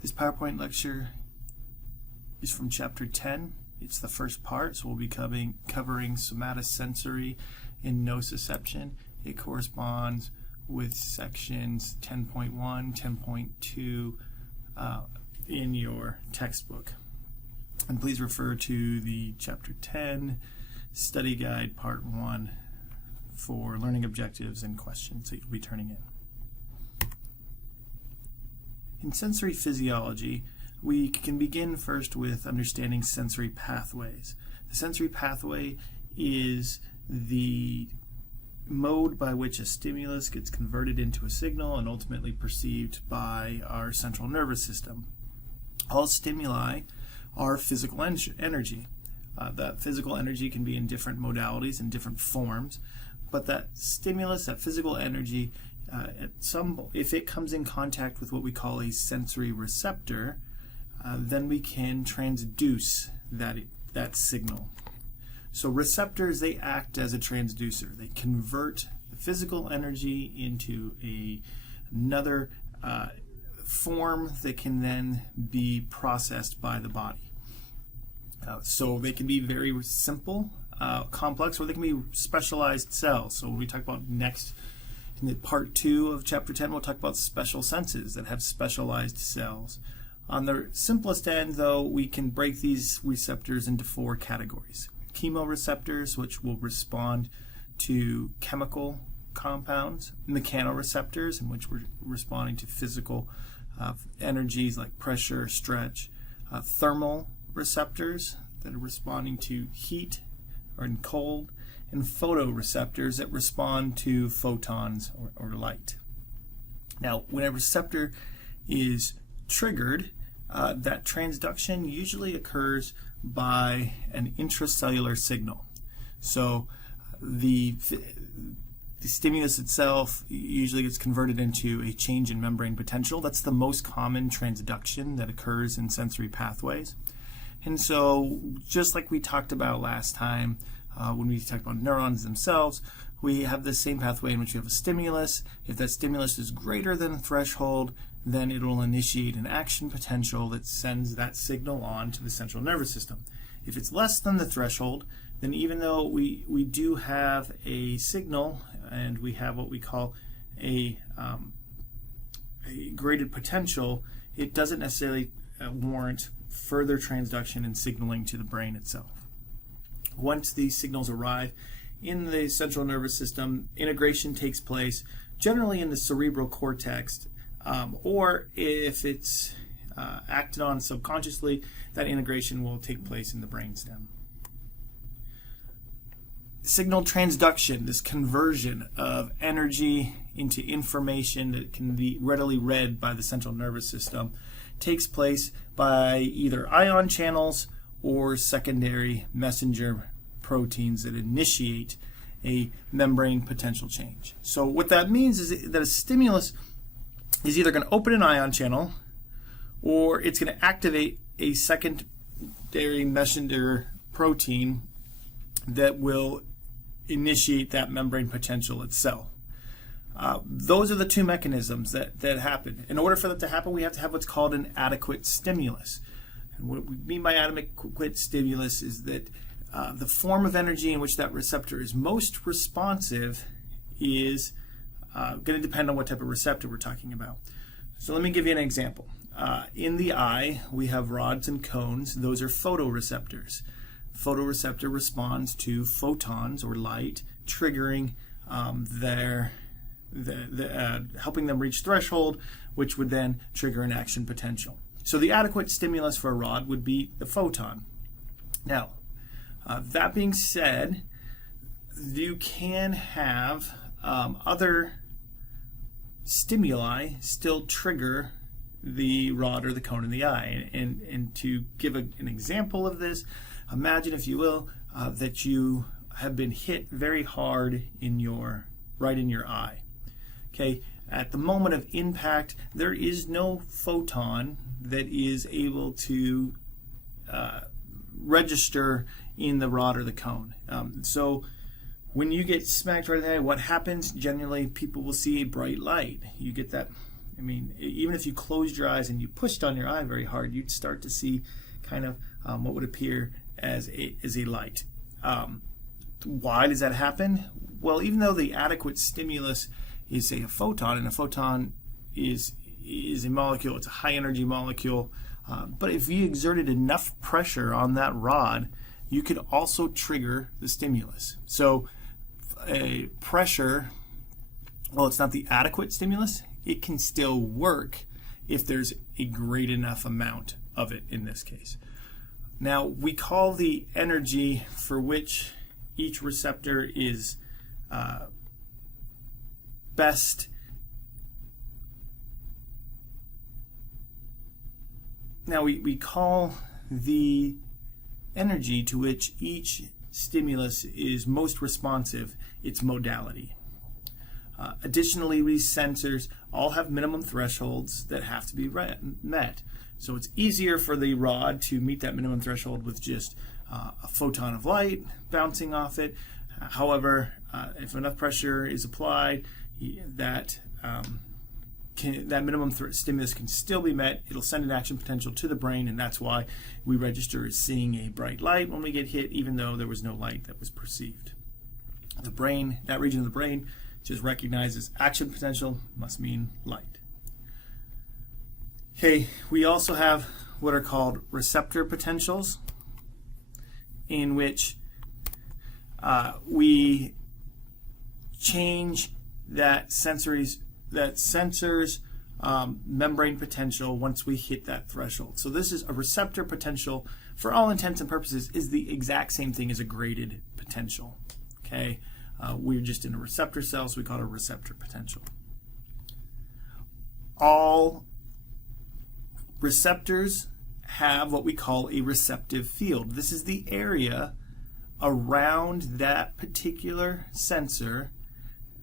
This PowerPoint lecture is from Chapter 10. It's the first part, so we'll be covering somatosensory in nociception. It corresponds with sections 10.1, 10.2 in your textbook. And please refer to the Chapter 10 Study Guide Part 1 for learning objectives and questions that you'll be turning in. In sensory physiology, we can begin first with understanding sensory pathways. The sensory pathway is the mode by which a stimulus gets converted into a signal and ultimately perceived by our central nervous system. All stimuli are physical energy. That physical energy can be in different modalities and different forms, but that stimulus, that physical energy, if it comes in contact with what we call a sensory receptor, then we can transduce that signal. So receptors, they act as a transducer. They convert the physical energy into another form that can then be processed by the body. So they can be very simple, complex, or they can be specialized cells. So when we talk about next, in the part 2 of chapter 10, we'll talk about special senses that have specialized cells. On the simplest end, though, we can break these receptors into 4 categories. Chemoreceptors, which will respond to chemical compounds. Mechanoreceptors, in which we're responding to physical energies like pressure, stretch. Thermal receptors that are responding to heat or cold. And photoreceptors that respond to photons or light. Now, when a receptor is triggered, that transduction usually occurs by an intracellular signal. So the stimulus itself usually gets converted into a change in membrane potential. That's the most common transduction that occurs in sensory pathways. And so, just like we talked about last time, when we talk about neurons themselves, we have the same pathway in which we have a stimulus. If that stimulus is greater than a threshold, then it will initiate an action potential that sends that signal on to the central nervous system. If it's less than the threshold, then even though we do have a signal and we have what we call a graded potential, it doesn't necessarily warrant further transduction and signaling to the brain itself. Once these signals arrive in the central nervous system, integration takes place generally in the cerebral cortex, or if it's acted on subconsciously, that integration will take place in the brainstem. Signal transduction, this conversion of energy into information that can be readily read by the central nervous system, takes place by either ion channels or secondary messenger proteins that initiate a membrane potential change. So what that means is that a stimulus is either going to open an ion channel or it's going to activate a secondary messenger protein that will initiate that membrane potential itself. Those are the 2 mechanisms that happen. In order for that to happen, we have to have what's called an adequate stimulus. And what we mean by adequate stimulus is that the form of energy in which that receptor is most responsive is going to depend on what type of receptor we're talking about. So let me give you an example. In the eye, we have rods and cones. Those are photoreceptors. Photoreceptor responds to photons or light, triggering helping them reach threshold, which would then trigger an action potential. So the adequate stimulus for a rod would be the photon. Now, that being said, you can have other stimuli still trigger the rod or the cone in the eye. And to give an example of this, imagine, if you will, that you have been hit very hard right in your eye. Okay, at the moment of impact, there is no photon that is able to register in the rod or the cone. So when you get smacked right in the eye, what happens? Generally, people will see a bright light. You get that I mean, even if you closed your eyes and you pushed on your eye very hard, you'd start to see kind of what would appear as a light. Why does that happen? Well, even though the adequate stimulus is, say, a photon, and a photon is a molecule, it's a high energy molecule, but if you exerted enough pressure on that rod, you could also trigger the stimulus. So a pressure, well, it's not the adequate stimulus, it can still work if there's a great enough amount of it in this case. Now, we call the energy for which each receptor is best. Now, we call the energy to which each stimulus is most responsive its modality. Additionally, these sensors all have minimum thresholds that have to be met. So it's easier for the rod to meet that minimum threshold with just a photon of light bouncing off it. However, if enough pressure is applied, that minimum stimulus can still be met. It'll send an action potential to the brain, and that's why we register as seeing a bright light when we get hit, even though there was no light that was perceived. The brain, that region of the brain, just recognizes action potential must mean light. Okay, we also have what are called receptor potentials, in which we change that sensor's membrane potential once we hit that threshold. So this is a receptor potential, for all intents and purposes, is the exact same thing as a graded potential. Okay, we're just in a receptor cell, so we call it a receptor potential. All receptors have what we call a receptive field. This is the area around that particular sensor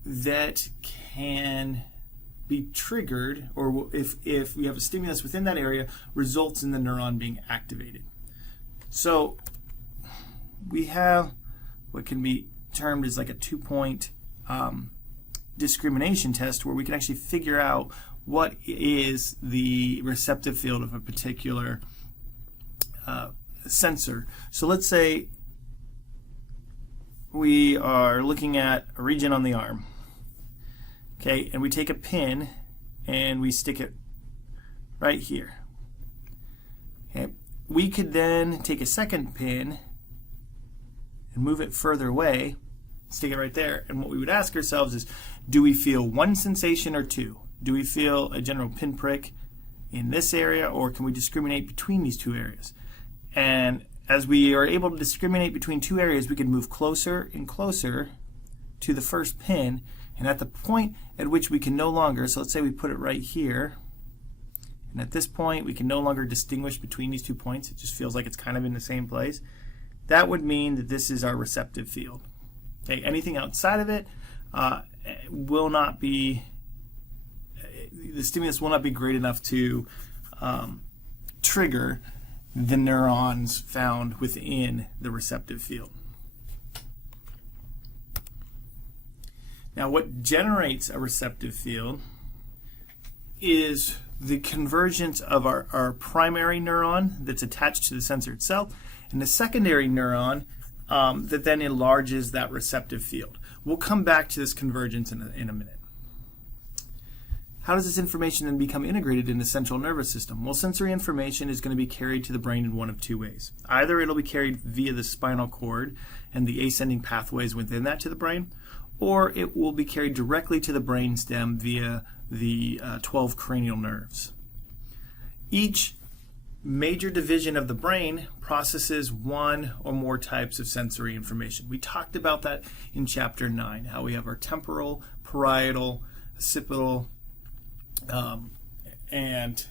that can be triggered, or if we have a stimulus within that area, results in the neuron being activated. So we have what can be termed as like a 2-point discrimination test, where we can actually figure out what is the receptive field of a particular sensor. So let's say we are looking at a region on the arm. Okay, and we take a pin and we stick it right here. Okay, we could then take a second pin and move it further away, stick it right there, and what we would ask ourselves is, do we feel one sensation or two? Do we feel a general pinprick in this area, or can we discriminate between these two areas? And as we are able to discriminate between two areas, we can move closer and closer to the first pin, and at the point at which we can no longer, so let's say we put it right here, and at this point we can no longer distinguish between these 2 points, it just feels like it's kind of in the same place, that would mean that this is our receptive field. Okay, anything outside of it will not be, the stimulus will not be great enough to trigger the neurons found within the receptive field. Now, what generates a receptive field is the convergence of our primary neuron that's attached to the sensor itself and the secondary neuron that then enlarges that receptive field. We'll come back to this convergence in a minute. How does this information then become integrated in the central nervous system? Well, sensory information is going to be carried to the brain in one of two ways. Either it'll be carried via the spinal cord and the ascending pathways within that to the brain, or it will be carried directly to the brainstem via the 12 cranial nerves. Each major division of the brain processes one or more types of sensory information. We talked about that in Chapter 9, how we have our temporal, parietal, occipital, and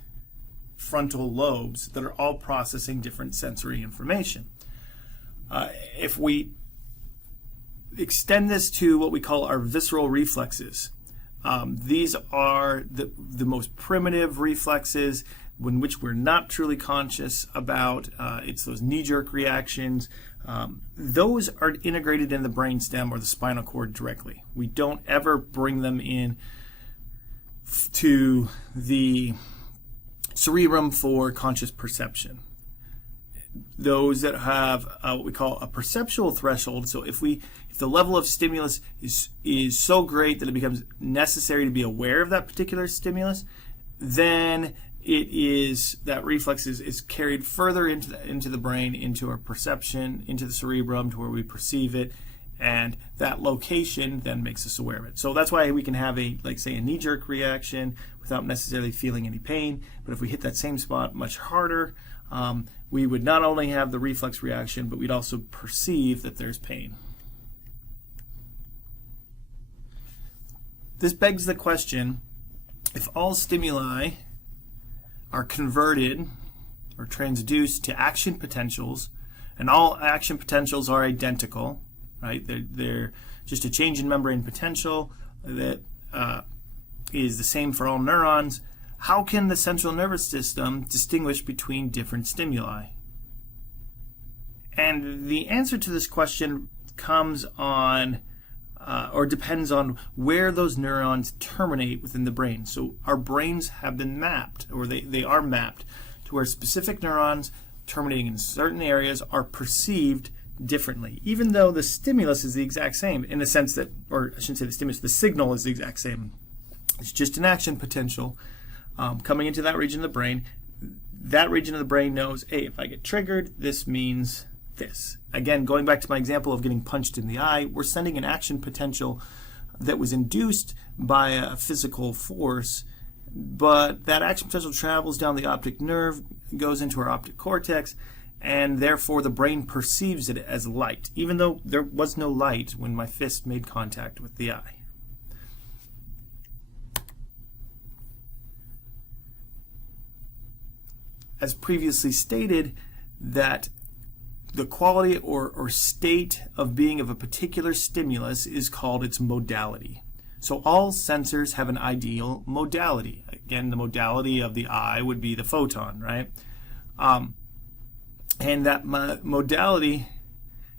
frontal lobes that are all processing different sensory information. If we extend this to what we call our visceral reflexes, these are the most primitive reflexes in which we're not truly conscious about. It's those knee-jerk reactions. Those are integrated in the brainstem or the spinal cord directly. We don't ever bring them in to the cerebrum for conscious perception. Those that have what we call a perceptual threshold. So if the level of stimulus is so great that it becomes necessary to be aware of that particular stimulus, then that reflex is carried further into the brain, into our perception, into the cerebrum, to where we perceive it, and that location then makes us aware of it. So that's why we can have a knee-jerk reaction without necessarily feeling any pain. But if we hit that same spot much harder, we would not only have the reflex reaction, but we'd also perceive that there's pain. This begs the question, if all stimuli are converted or transduced to action potentials, and all action potentials are identical, right? They're just a change in membrane potential that is the same for all neurons. How can the central nervous system distinguish between different stimuli? And the answer to this question comes on or depends on where those neurons terminate within the brain. So our brains have been mapped, or they are mapped, to where specific neurons terminating in certain areas are perceived differently, even though the stimulus is the exact same, in the sense that, or I shouldn't say the stimulus, the signal is the exact same. It's just an action potential coming into that region of the brain. That region of the brain knows, hey, if I get triggered, this means this. Again, going back to my example of getting punched in the eye, we're sending an action potential that was induced by a physical force, but that action potential travels down the optic nerve, goes into our optic cortex, and therefore the brain perceives it as light, even though there was no light when my fist made contact with the eye. As previously stated, that the quality or state of being of a particular stimulus is called its modality. So all sensors have an ideal modality. Again, the modality of the eye would be the photon, right? And that modality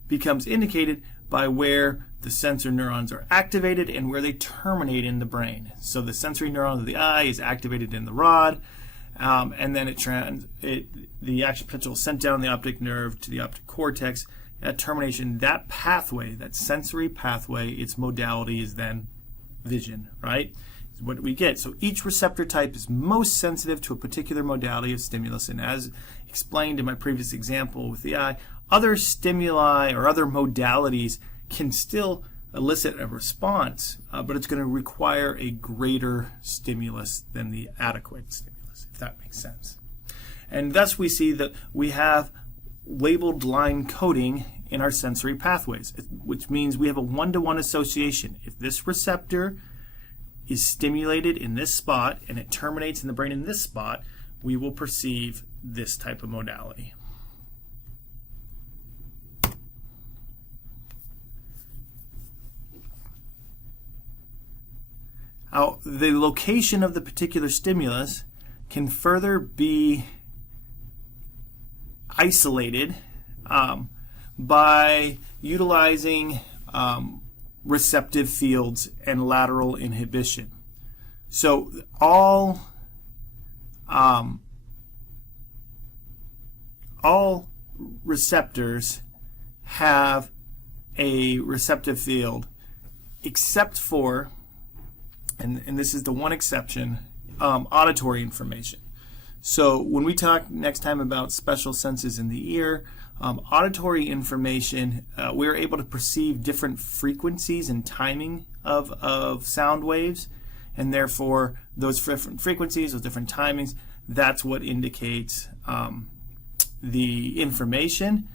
becomes indicated by where the sensor neurons are activated and where they terminate in the brain. So the sensory neuron of the eye is activated in the rod, and then the action potential is sent down the optic nerve to the optic cortex. At termination, that pathway, that sensory pathway, its modality is then vision, right? Is what we get. So each receptor type is most sensitive to a particular modality of stimulus, and as explained in my previous example with the eye, other stimuli or other modalities can still elicit a response, but it's going to require a greater stimulus than the adequate stimulus, if that makes sense. And thus we see that we have labeled line coding in our sensory pathways, which means we have a one-to-one association. If this receptor is stimulated in this spot and it terminates in the brain in this spot, we will perceive this type of modality. Now, the location of the particular stimulus can further be isolated by utilizing receptive fields and lateral inhibition. So all receptors have a receptive field, except for, and this is the one exception, auditory information. So when we talk next time about special senses in the ear, auditory information, we're able to perceive different frequencies and timing of sound waves, and therefore those different frequencies, those different timings, that's what indicates the information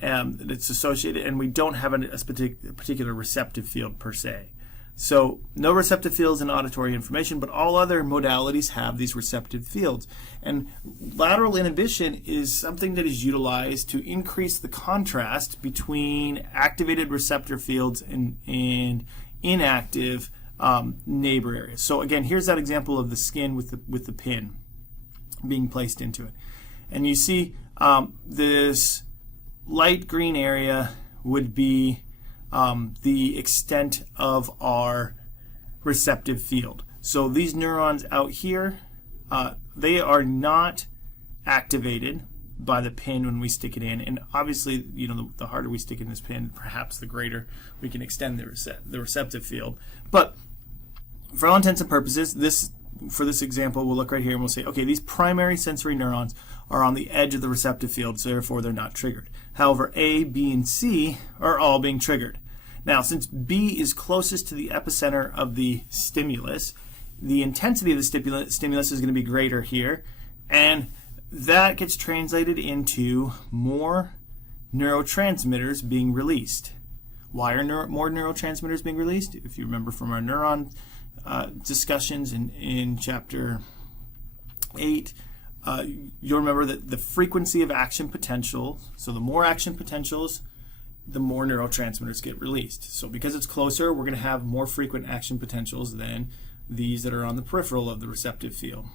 that's associated, and we don't have a particular receptive field per se. So no receptive fields in auditory information, but all other modalities have these receptive fields. And lateral inhibition is something that is utilized to increase the contrast between activated receptor fields and inactive neighbor areas. So again, here's that example of the skin with the pin being placed into it. And you see this light green area would be the extent of our receptive field. So these neurons out here, they are not activated by the pin when we stick it in, and obviously, the harder we stick in this pin, perhaps the greater we can extend the receptive field. But for all intents and purposes, for this example, we'll look right here and we'll say, okay, these primary sensory neurons are on the edge of the receptive field, so therefore they're not triggered. However, A, B, and C are all being triggered. Now, since B is closest to the epicenter of the stimulus, the intensity of the stimulus is going to be greater here, and that gets translated into more neurotransmitters being released. Why are more neurotransmitters being released? If you remember from our neuron discussions in chapter 8, you'll remember that the frequency of action potential, so the more action potentials, the more neurotransmitters get released. So because it's closer, we're going to have more frequent action potentials than these that are on the peripheral of the receptive field.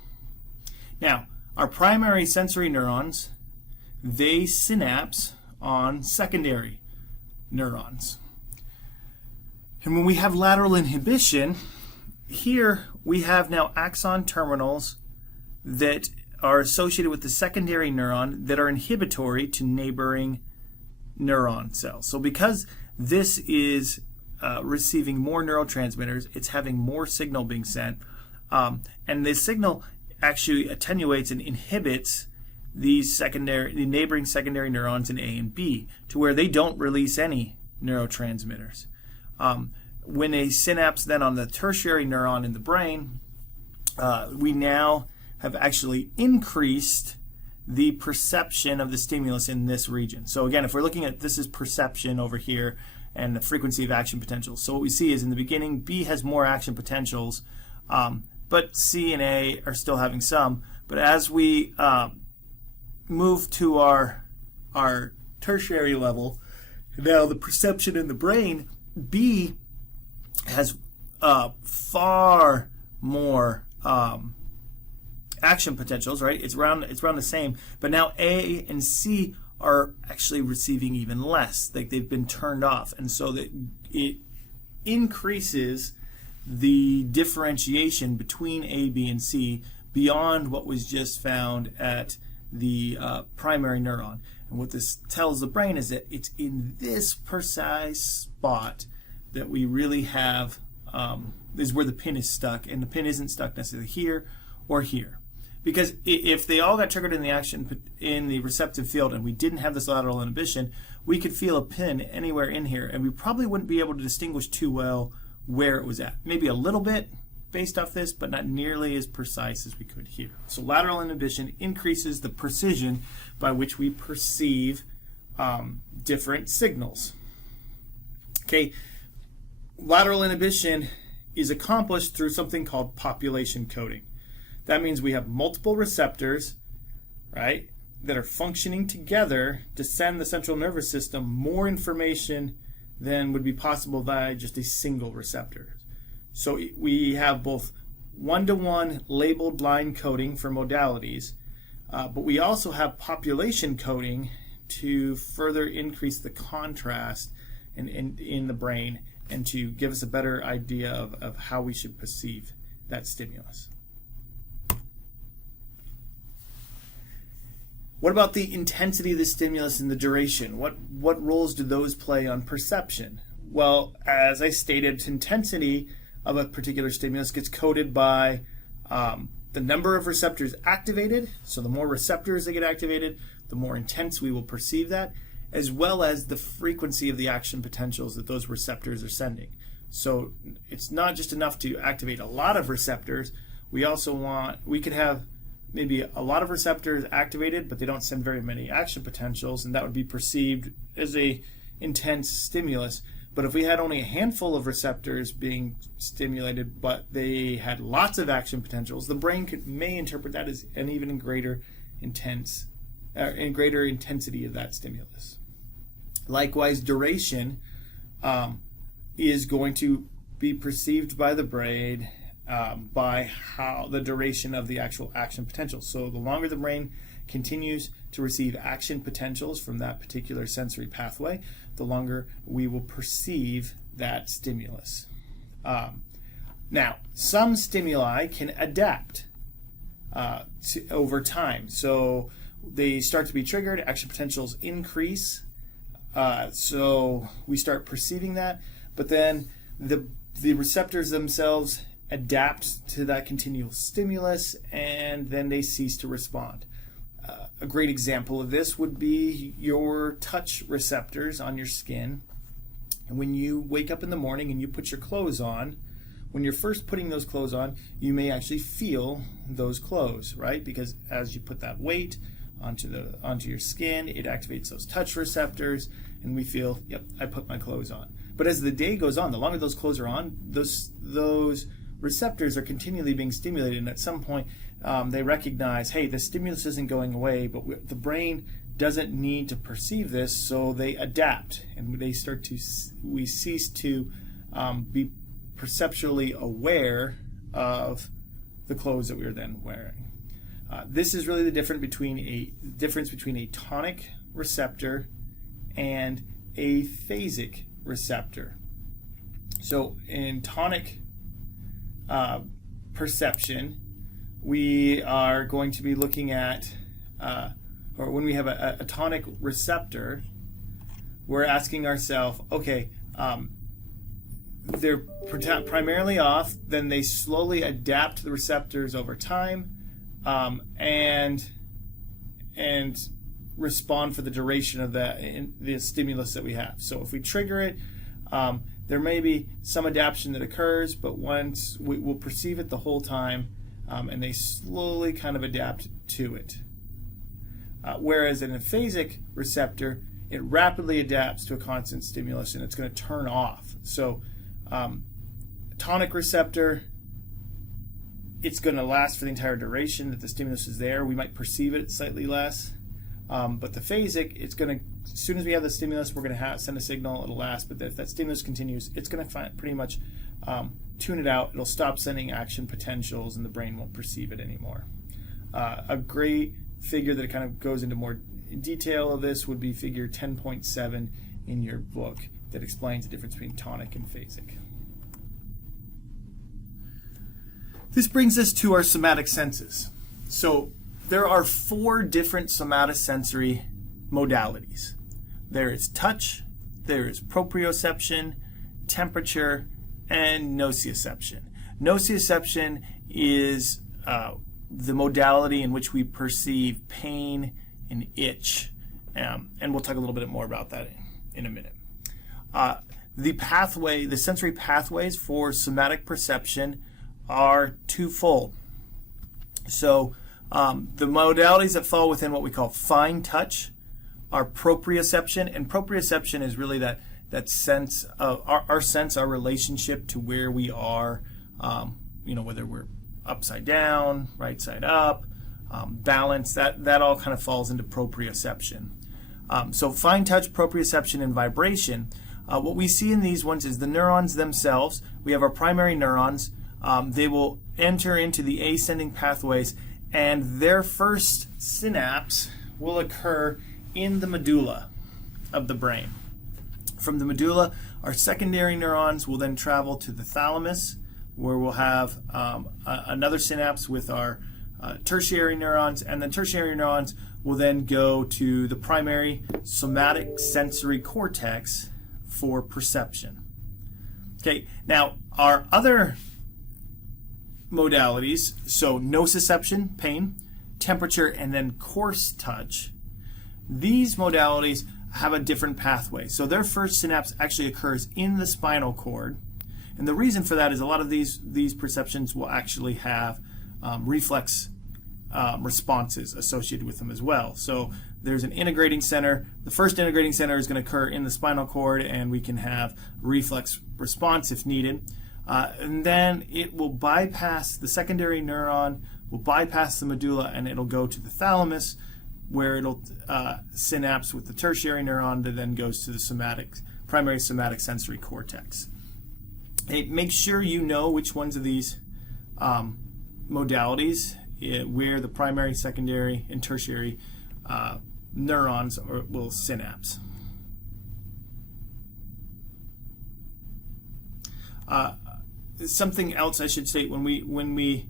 Now, our primary sensory neurons, they synapse on secondary neurons. And when we have lateral inhibition, here we have now axon terminals that are associated with the secondary neuron that are inhibitory to neighboring neuron cells. So because this is receiving more neurotransmitters, it's having more signal being sent, and this signal actually attenuates and inhibits the neighboring secondary neurons in A and B to where they don't release any neurotransmitters. When a synapse then on the tertiary neuron in the brain, we now have actually increased the perception of the stimulus in this region. So again, if we're looking at this is perception over here and the frequency of action potentials. So what we see is in the beginning, B has more action potentials, but C and A are still having some. But as we move to our tertiary level, now the perception in the brain, B has far more action potentials, right? It's around the same, but now A and C are actually receiving even less. Like they've been turned off, and so that it increases the differentiation between A, B, and C beyond what was just found at the primary neuron. And what this tells the brain is that it's in this precise spot that we really have is where the pin is stuck, and the pin isn't stuck necessarily here or here. Because if they all got triggered in the receptive field and we didn't have this lateral inhibition, we could feel a pin anywhere in here, and we probably wouldn't be able to distinguish too well where it was at. Maybe a little bit based off this, but not nearly as precise as we could here. So lateral inhibition increases the precision by which we perceive different signals. Okay, lateral inhibition is accomplished through something called population coding. That means we have multiple receptors, right, that are functioning together to send the central nervous system more information than would be possible by just a single receptor. So we have both one-to-one labeled line coding for modalities, but we also have population coding to further increase the contrast in the brain and to give us a better idea of how we should perceive that stimulus. What about the intensity of the stimulus and the duration? What roles do those play on perception? Well, as I stated, intensity of a particular stimulus gets coded by the number of receptors activated. So the more receptors that get activated, the more intense we will perceive that, as well as the frequency of the action potentials that those receptors are sending. So it's not just enough to activate a lot of receptors. We could have maybe a lot of receptors activated, but they don't send very many action potentials, and that would be perceived as a intense stimulus. But if we had only a handful of receptors being stimulated, but they had lots of action potentials, the brain may interpret that as an even greater intensity of that stimulus. Likewise, duration is going to be perceived by the brain by how the duration of the actual action potential. So the longer the brain continues to receive action potentials from that particular sensory pathway, the longer we will perceive that stimulus. Now, some stimuli can adapt over time. So they start to be triggered, action potentials increase, so we start perceiving that, but then the receptors themselves adapt to that continual stimulus, and then they cease to respond. A great example of this would be your touch receptors on your skin. And when you wake up in the morning and you put your clothes on, when you're first putting those clothes on, you may actually feel those clothes, right? Because as you put that weight onto your skin, it activates those touch receptors, and we feel, yep, I put my clothes on. But as the day goes on, the longer those clothes are on, those receptors are continually being stimulated, and at some point they recognize, hey, the stimulus isn't going away, but the brain doesn't need to perceive this, so they adapt, and we cease to be perceptually aware of the clothes that we are then wearing. This is really the difference between a tonic receptor and a phasic receptor. So in tonic perception, we are going to be looking at, or when we have a tonic receptor, we're asking ourselves, okay, they're primarily off, then they slowly adapt to the receptors over time, and respond for the duration of the stimulus that we have. So if we trigger it, there may be some adaptation that occurs, but once we'll perceive it the whole time, and they slowly kind of adapt to it. Whereas in a phasic receptor, it rapidly adapts to a constant stimulus, and it's going to turn off. So tonic receptor, it's going to last for the entire duration that the stimulus is there. We might perceive it slightly less. But the phasic, it's going to, as soon as we have the stimulus, we're going to send a signal, it'll last. But if that stimulus continues, it's going to pretty much tune it out. It'll stop sending action potentials, and the brain won't perceive it anymore. A great figure that kind of goes into more detail of this would be figure 10.7 in your book that explains the difference between tonic and phasic. This brings us to our somatic senses. So there are 4 different somatosensory modalities. There is touch, there is proprioception, temperature, and nociception. Nociception is the modality in which we perceive pain and itch, and we'll talk a little bit more about that in a minute. The sensory pathways for somatic perception are twofold. So the modalities that fall within what we call fine touch are proprioception, and proprioception is really that sense of our relationship to where we are, whether we're upside down, right side up, balance, that all kind of falls into proprioception. So fine touch, proprioception, and vibration. What we see in these ones is the neurons themselves. We have our primary neurons. They will enter into the ascending pathways, and their first synapse will occur in the medulla of the brain. From the medulla, our secondary neurons will then travel to the thalamus, where we'll have another synapse with our tertiary neurons, and the tertiary neurons will then go to the primary somatic sensory cortex for perception. Okay, now our other modalities, so nociception, pain, temperature, and then coarse touch, these modalities have a different pathway. So their first synapse actually occurs in the spinal cord, and the reason for that is a lot of these perceptions will actually have reflex responses associated with them as well. So there's an integrating center. The first integrating center is going to occur in the spinal cord, and we can have reflex response if needed. And then it will bypass the secondary neuron, will bypass the medulla, and it'll go to the thalamus, where it'll synapse with the tertiary neuron that then goes to the primary somatic sensory cortex. Hey, make sure you know which ones of these modalities, where the primary, secondary, and tertiary neurons will synapse. something else I should state when we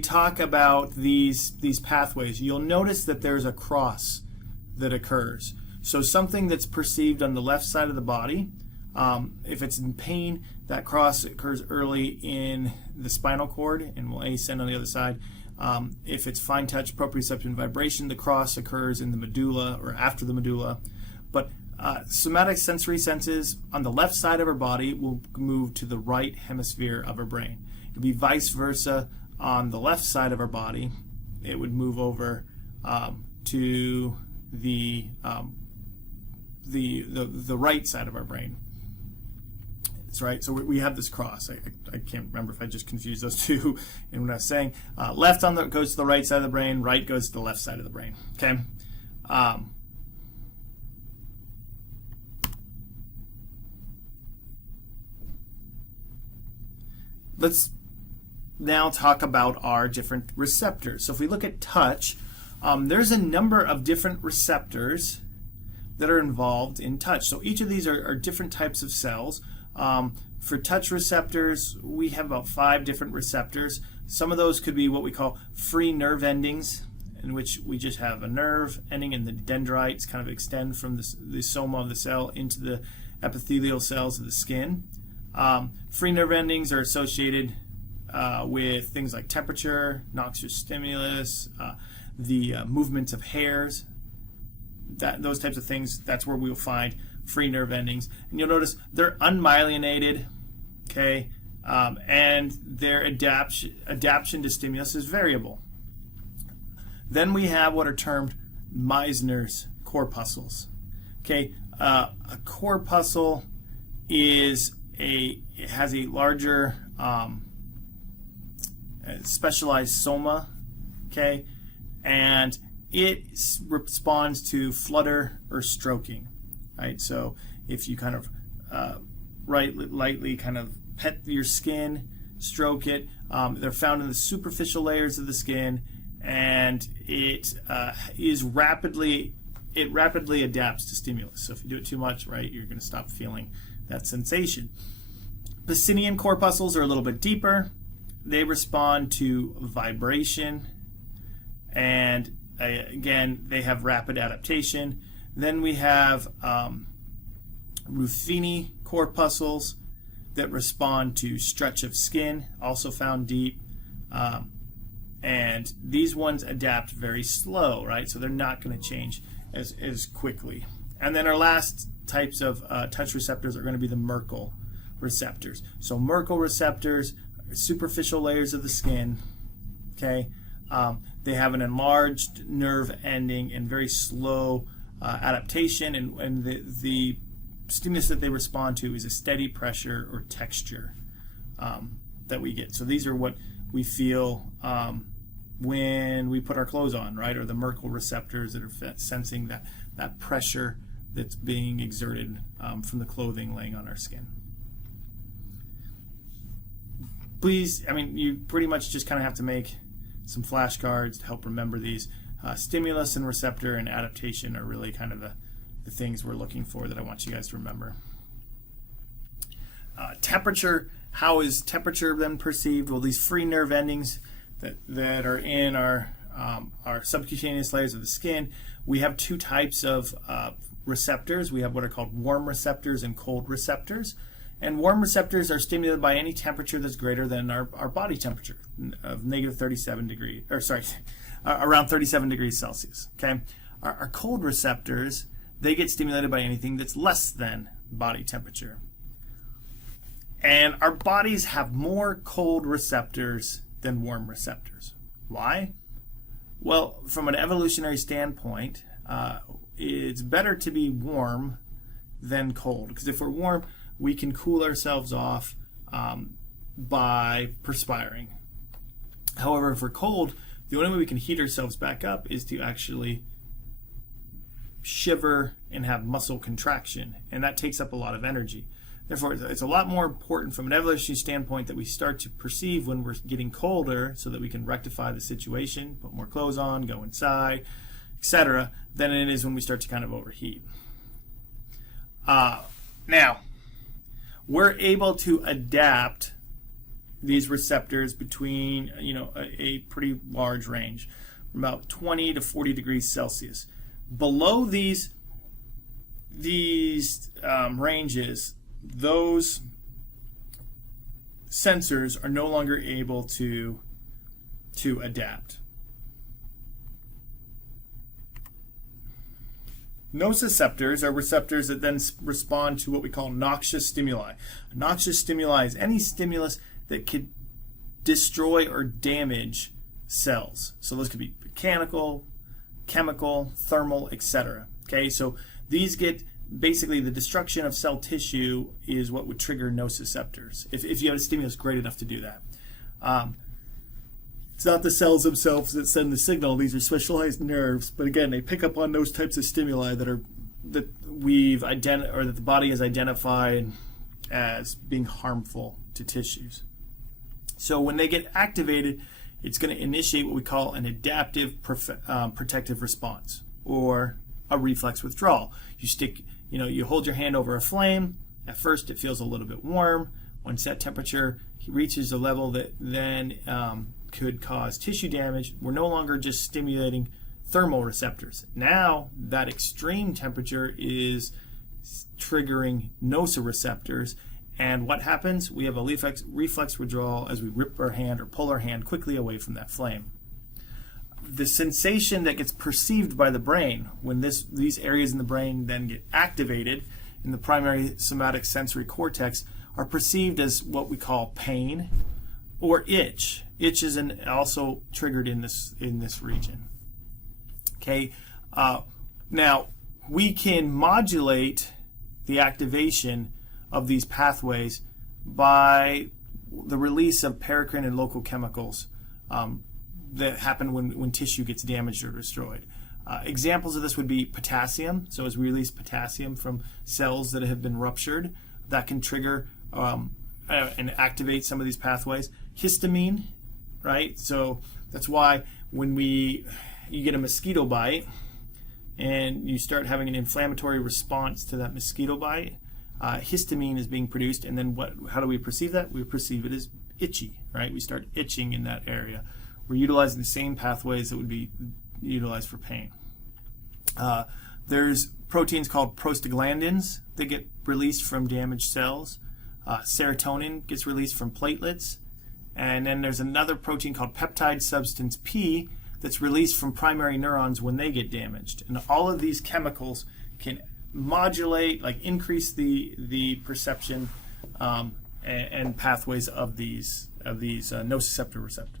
talk about these pathways, you'll notice that there's a cross that occurs. So something that's perceived on the left side of the body, if it's in pain, that cross occurs early in the spinal cord and will ascend on the other side. If it's fine touch, proprioception, vibration, the cross occurs in the medulla or after the medulla. But somatic sensory senses on the left side of our body will move to the right hemisphere of our brain. It'll be vice versa on the left side of our body. It would move over to the right side of our brain. That's right. So we have this cross. I can't remember if I just confused those two in what I was saying. Left goes to the right side of the brain. Right goes to the left side of the brain. Okay. Let's now talk about our different receptors. So if we look at touch, there's a number of different receptors that are involved in touch. So each of these are different types of cells. For touch receptors, we have about 5 different receptors. Some of those could be what we call free nerve endings, in which we just have a nerve ending and the dendrites kind of extend from the soma of the cell into the epithelial cells of the skin. Free nerve endings are associated with things like temperature, noxious stimulus, the movement of hairs, those types of things. That's where we'll find free nerve endings. And you'll notice they're unmyelinated, okay, and their adaptation to stimulus is variable. Then we have what are termed Meissner's corpuscles. Okay, a corpuscle it has a larger specialized soma, okay, and it responds to flutter or stroking, right? So if you kind of lightly kind of pet your skin, stroke it, they're found in the superficial layers of the skin, and it rapidly adapts to stimulus. So if you do it too much, right, you're going to stop feeling that sensation. Pacinian corpuscles are a little bit deeper. They respond to vibration, and again, they have rapid adaptation. Then we have Ruffini corpuscles that respond to stretch of skin, also found deep. And these ones adapt very slow, right? So they're not going to change as quickly. And then our last types of touch receptors are going to be the Merkel receptors. So Merkel receptors are superficial layers of the skin, okay? They have an enlarged nerve ending and very slow adaptation, and the stimulus that they respond to is a steady pressure or texture that we get. So these are what we feel when we put our clothes on, right? Or the Merkel receptors that are sensing that pressure that's being exerted from the clothing laying on our skin. Please, you pretty much just kind of have to make some flashcards to help remember these. Stimulus and receptor and adaptation are really kind of the things we're looking for that I want you guys to remember. Temperature, how is temperature then perceived? Well, these free nerve endings that are in our subcutaneous layers of the skin, we have 2 types of receptors. We have what are called warm receptors and cold receptors. And warm receptors are stimulated by any temperature that's greater than our body temperature of negative 37 degrees, around 37 degrees Celsius. Okay, our cold receptors, they get stimulated by anything that's less than body temperature. And our bodies have more cold receptors than warm receptors. Why? Well, from an evolutionary standpoint, it's better to be warm than cold, because if we're warm, we can cool ourselves off by perspiring. However, if we're cold, the only way we can heat ourselves back up is to actually shiver and have muscle contraction, and that takes up a lot of energy. Therefore, it's a lot more important from an evolutionary standpoint that we start to perceive when we're getting colder so that we can rectify the situation, put more clothes on, go inside, etc., than it is when we start to kind of overheat. Now, we're able to adapt these receptors between, a pretty large range, from about 20 to 40 degrees Celsius. Below these ranges, those sensors are no longer able to adapt. Nociceptors are receptors that then respond to what we call noxious stimuli. A noxious stimuli is any stimulus that could destroy or damage cells. So those could be mechanical, chemical, thermal, etc. Okay, so these get basically the destruction of cell tissue is what would trigger nociceptors if you have a stimulus great enough to do that. It's not the cells themselves that send the signal. These are specialized nerves, but again, they pick up on those types of stimuli that the body has identified as being harmful to tissues. So when they get activated, it's going to initiate what we call an adaptive protective response, or a reflex withdrawal. You hold your hand over a flame. At first, it feels a little bit warm. Once that temperature reaches a level that then could cause tissue damage, we're no longer just stimulating thermal receptors. Now, that extreme temperature is triggering nociceptors. And what happens? We have a reflex withdrawal as we rip our hand or pull our hand quickly away from that flame. The sensation that gets perceived by the brain when these areas in the brain then get activated in the primary somatic sensory cortex are perceived as what we call pain or itch. Itch is also triggered in this region. Okay. Now we can modulate the activation of these pathways by the release of paracrine and local chemicals that happen when tissue gets damaged or destroyed. Examples of this would be potassium. So as we release potassium from cells that have been ruptured, that can trigger and activate some of these pathways. Histamine, right? So that's why when you get a mosquito bite and you start having an inflammatory response to that mosquito bite, histamine is being produced, and then how do we perceive that? We perceive it as itchy, right? We start itching in that area. We're utilizing the same pathways that would be utilized for pain. There's proteins called prostaglandins that get released from damaged cells. Serotonin gets released from platelets. And then there's another protein called peptide substance P that's released from primary neurons when they get damaged. And all of these chemicals can modulate, increase the perception and pathways of these nociceptor receptors.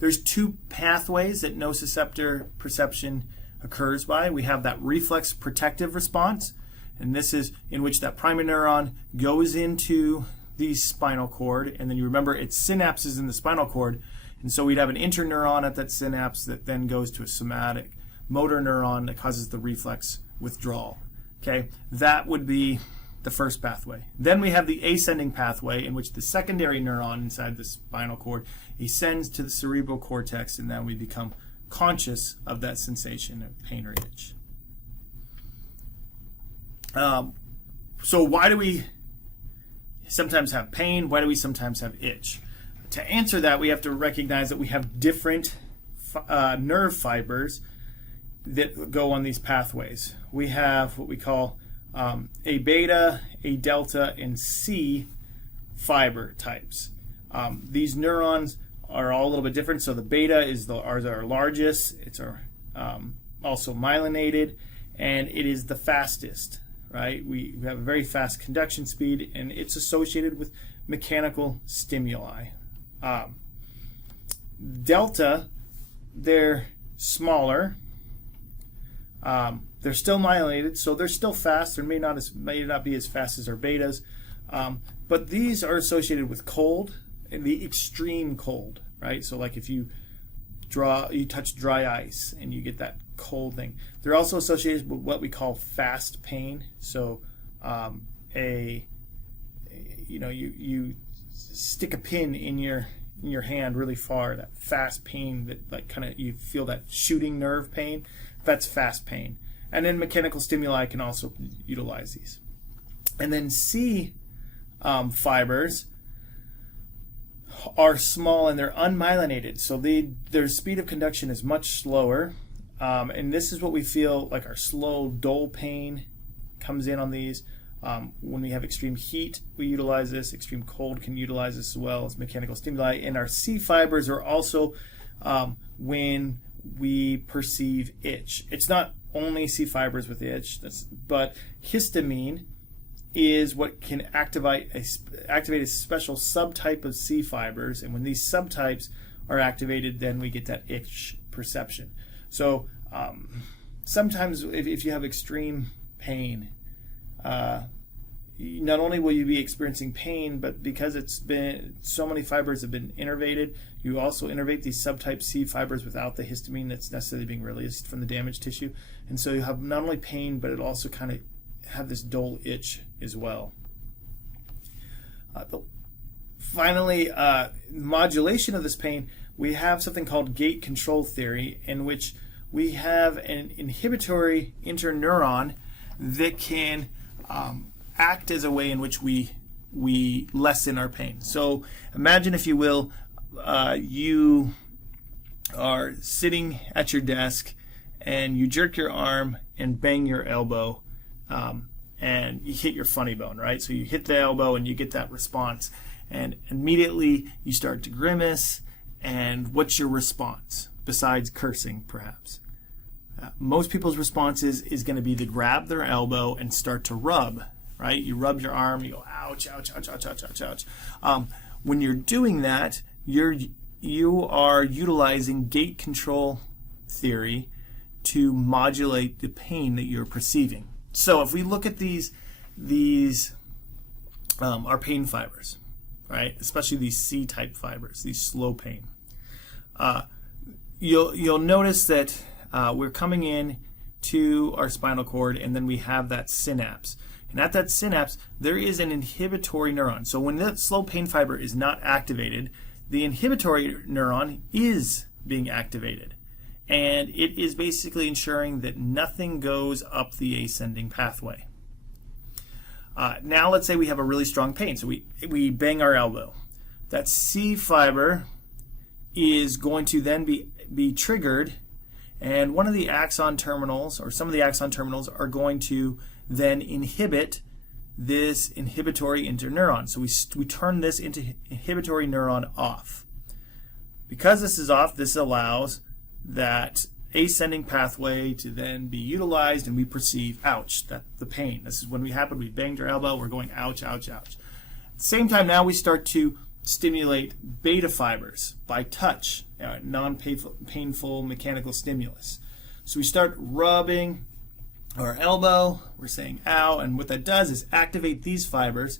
There's two pathways that nociceptor perception occurs by. We have that reflex protective response, and this is in which that primary neuron goes into the spinal cord, and then you remember it's synapses in the spinal cord, and so we'd have an interneuron at that synapse that then goes to a somatic motor neuron that causes the reflex withdrawal. Okay, that would be the first pathway. Then we have the ascending pathway, in which the secondary neuron inside the spinal cord ascends to the cerebral cortex, and then we become conscious of that sensation of pain or itch. So why do we sometimes have pain? Why do we sometimes have itch? To answer that, we have to recognize that we have different nerve fibers that go on these pathways. We have what we call A beta, A delta, and C fiber types. These neurons are all a little bit different. So the beta is our largest. It's also myelinated, and it is the fastest. Right? We have a very fast conduction speed, and it's associated with mechanical stimuli. Delta, they're smaller. They're still myelinated, so they're still fast. They may not be as fast as our betas, but these are associated with cold, and the extreme cold, right? So like if you touch dry ice and you get that cold thing. They're also associated with what we call fast pain. So you stick a pin in your hand really far, that fast pain that you feel that shooting nerve pain, that's fast pain. And then mechanical stimuli can also utilize these. And then C fibers are small and they're unmyelinated, so their speed of conduction is much slower, and this is what we feel like our slow, dull pain comes in on these. When we have extreme heat, we utilize this. Extreme cold can utilize this as well as mechanical stimuli. And our C fibers are also when we perceive itch. It's not only C fibers with itch, but histamine is what can activate a special subtype of C fibers, and when these subtypes are activated, then we get that itch perception. So sometimes if you have extreme pain, not only will you be experiencing pain, but because it's been so many fibers have been innervated, you also innervate these subtype C fibers without the histamine that's necessarily being released from the damaged tissue, and so you have not only pain, but it also kind of have this dull itch as well. Finally, modulation of this pain, we have something called gate control theory, in which we have an inhibitory interneuron that can act as a way in which we lessen our pain. So imagine, if you will, you are sitting at your desk and you jerk your arm and bang your elbow, and you hit your funny bone, right? So you hit the elbow and you get that response, and immediately you start to grimace. And what's your response besides cursing, perhaps? Most people's response is going to be to grab their elbow and start to rub, right? You rub your arm, you go ouch, ouch, ouch, ouch, ouch, ouch, ouch. When you're doing that, you are utilizing gate control theory to modulate the pain that you're perceiving. So if we look at these are pain fibers, right? Especially these C-type fibers, these slow pain. You'll notice that we're coming in to our spinal cord, and then we have that synapse. And at that synapse, there is an inhibitory neuron. So when that slow pain fiber is not activated, the inhibitory neuron is being activated. And it is basically ensuring that nothing goes up the ascending pathway. Now let's say we have a really strong pain. So we bang our elbow. That C fiber is going to then be triggered, and one of the axon terminals, or some of the axon terminals, are going to then inhibit this inhibitory interneuron. So we turn this inhibitory neuron off. Because this is off, this allows that ascending pathway to then be utilized, and we perceive ouch, the pain. This is when we banged our elbow, we're going ouch, ouch, ouch. At the same time, now we start to stimulate beta fibers by touch, non-painful mechanical stimulus. So we start rubbing our elbow, we're saying ow, and what that does is activate these fibers,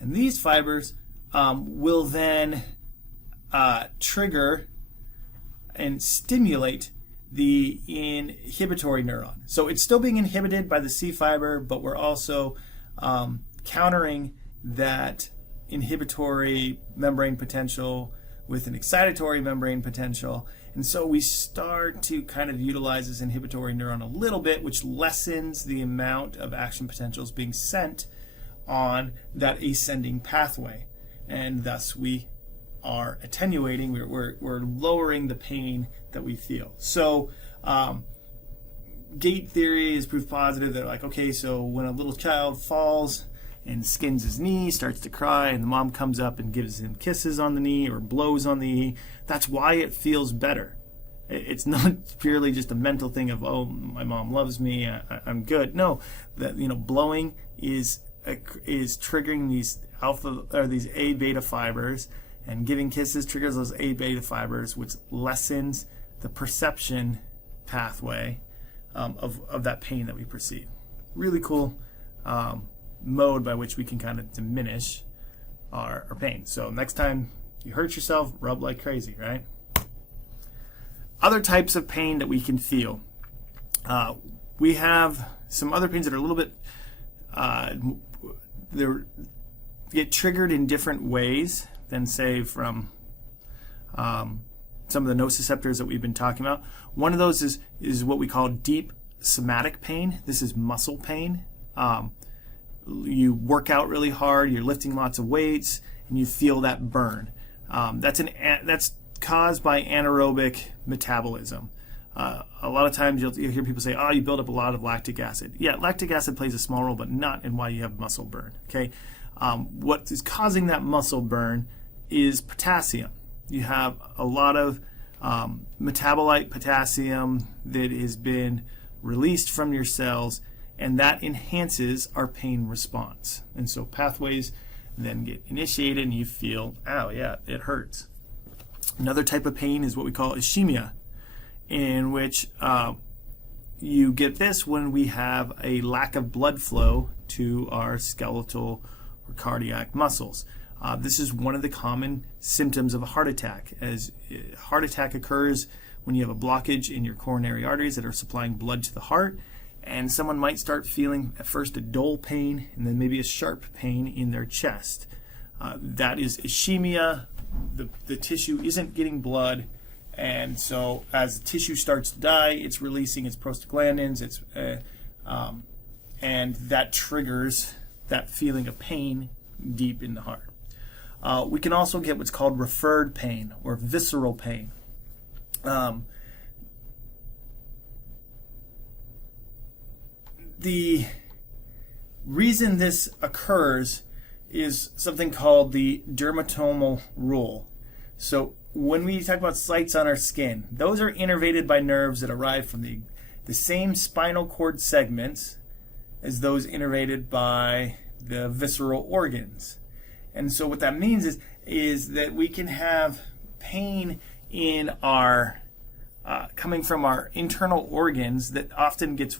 and these fibers will then trigger and stimulate the inhibitory neuron. So it's still being inhibited by the C fiber, but we're also countering that inhibitory membrane potential with an excitatory membrane potential. And so we start to kind of utilize this inhibitory neuron a little bit, which lessens the amount of action potentials being sent on that ascending pathway. And thus we are attenuating, we're lowering the pain that we feel. So gate theory is proof positive that, like, okay, so when a little child falls and skins his knee, starts to cry, and the mom comes up and gives him kisses on the knee or blows on the knee, that's why it feels better. It's not purely just a mental thing of, oh, my mom loves me, I'm good. No, that, blowing is triggering these alpha or these A beta fibers, and giving kisses triggers those A beta fibers, which lessens the perception pathway of that pain that we perceive. Really cool mode by which we can kind of diminish our pain. So next time you hurt yourself, rub like crazy, right? Other types of pain that we can feel. We have some other pains that are a little bit, they get triggered in different ways than, say, from some of the nociceptors that we've been talking about. One of those is what we call deep somatic pain. This is muscle pain. you work out really hard, you're lifting lots of weights, and you feel that burn. That's caused by anaerobic metabolism. A lot of times you'll hear people say, oh, you build up a lot of lactic acid. Yeah, lactic acid plays a small role, but not in why you have muscle burn. Okay, what is causing that muscle burn is potassium. You have a lot of metabolite potassium that has been released from your cells, and that enhances our pain response. And so pathways then get initiated and you feel, oh yeah, it hurts. Another type of pain is what we call ischemia, in which you get this when we have a lack of blood flow to our skeletal or cardiac muscles. This is one of the common symptoms of a heart attack, as heart attack occurs when you have a blockage in your coronary arteries that are supplying blood to the heart, and someone might start feeling at first a dull pain and then maybe a sharp pain in their chest. That is ischemia. The tissue isn't getting blood, and so as the tissue starts to die, it's releasing its prostaglandins, and that triggers that feeling of pain deep in the heart. We can also get what's called referred pain or visceral pain. The reason this occurs is something called the dermatomal rule. So when we talk about sites on our skin, those are innervated by nerves that arrive from the same spinal cord segments as those innervated by the visceral organs. And so what that means is that we can have pain in our coming from our internal organs that often gets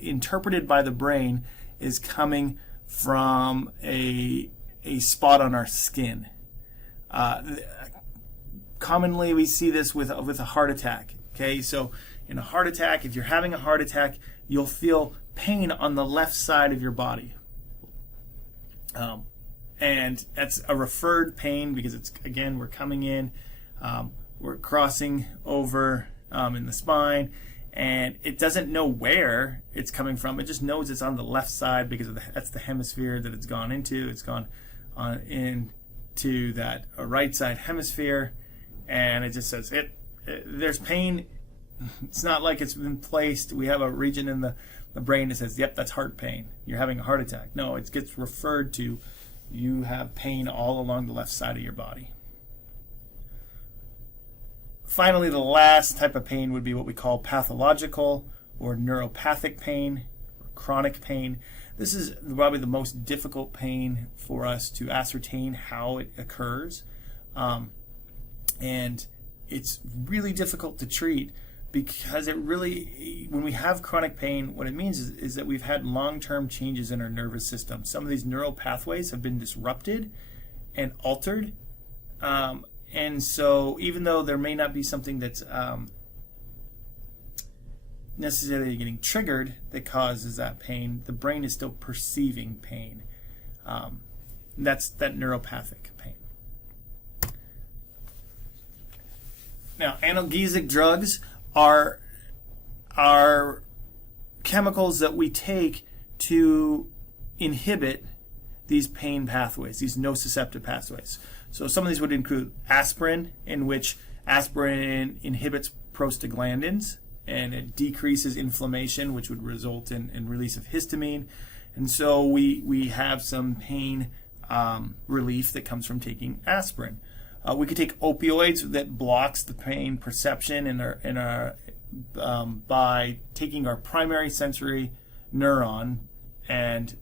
interpreted by the brain is coming from a spot on our skin. Commonly we see this with a heart attack. Okay, so in a heart attack, if you're having a heart attack, you'll feel pain on the left side of your body. And that's a referred pain because it's, again, we're coming in, we're crossing over in the spine, and it doesn't know where it's coming from. It just knows it's on the left side because that's the hemisphere that it's gone into. It's gone on into that right side hemisphere, and it just says there's pain. It's not like it's been placed. We have a region in the brain that says, yep, that's heart pain. You're having a heart attack. No, it gets referred to. You have pain all along the left side of your body. Finally, the last type of pain would be what we call pathological or neuropathic pain, or chronic pain. This is probably the most difficult pain for us to ascertain how it occurs. And it's really difficult to treat because it really, when we have chronic pain, what it means is that we've had long-term changes in our nervous system. Some of these neural pathways have been disrupted and altered. And so even though there may not be something that's necessarily getting triggered that causes that pain, the brain is still perceiving pain. That's that neuropathic pain. Now, analgesic drugs are chemicals that we take to inhibit these pain pathways, these nociceptive pathways. So some of these would include aspirin, in which aspirin inhibits prostaglandins and it decreases inflammation, which would result in release of histamine. And so we have some pain relief that comes from taking aspirin. We could take opioids that blocks the pain perception in our by taking our primary sensory neuron and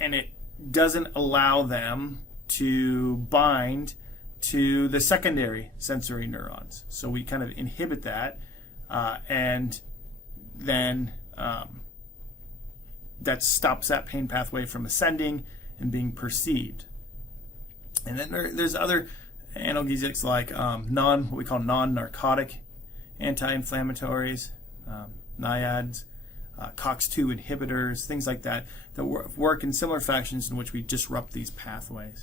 it doesn't allow them to bind to the secondary sensory neurons. So we kind of inhibit that, and then that stops that pain pathway from ascending and being perceived. And then there's other analgesics like what we call non-narcotic anti-inflammatories, NIAIDs, COX-2 inhibitors, things like that, that work in similar fashions in which we disrupt these pathways.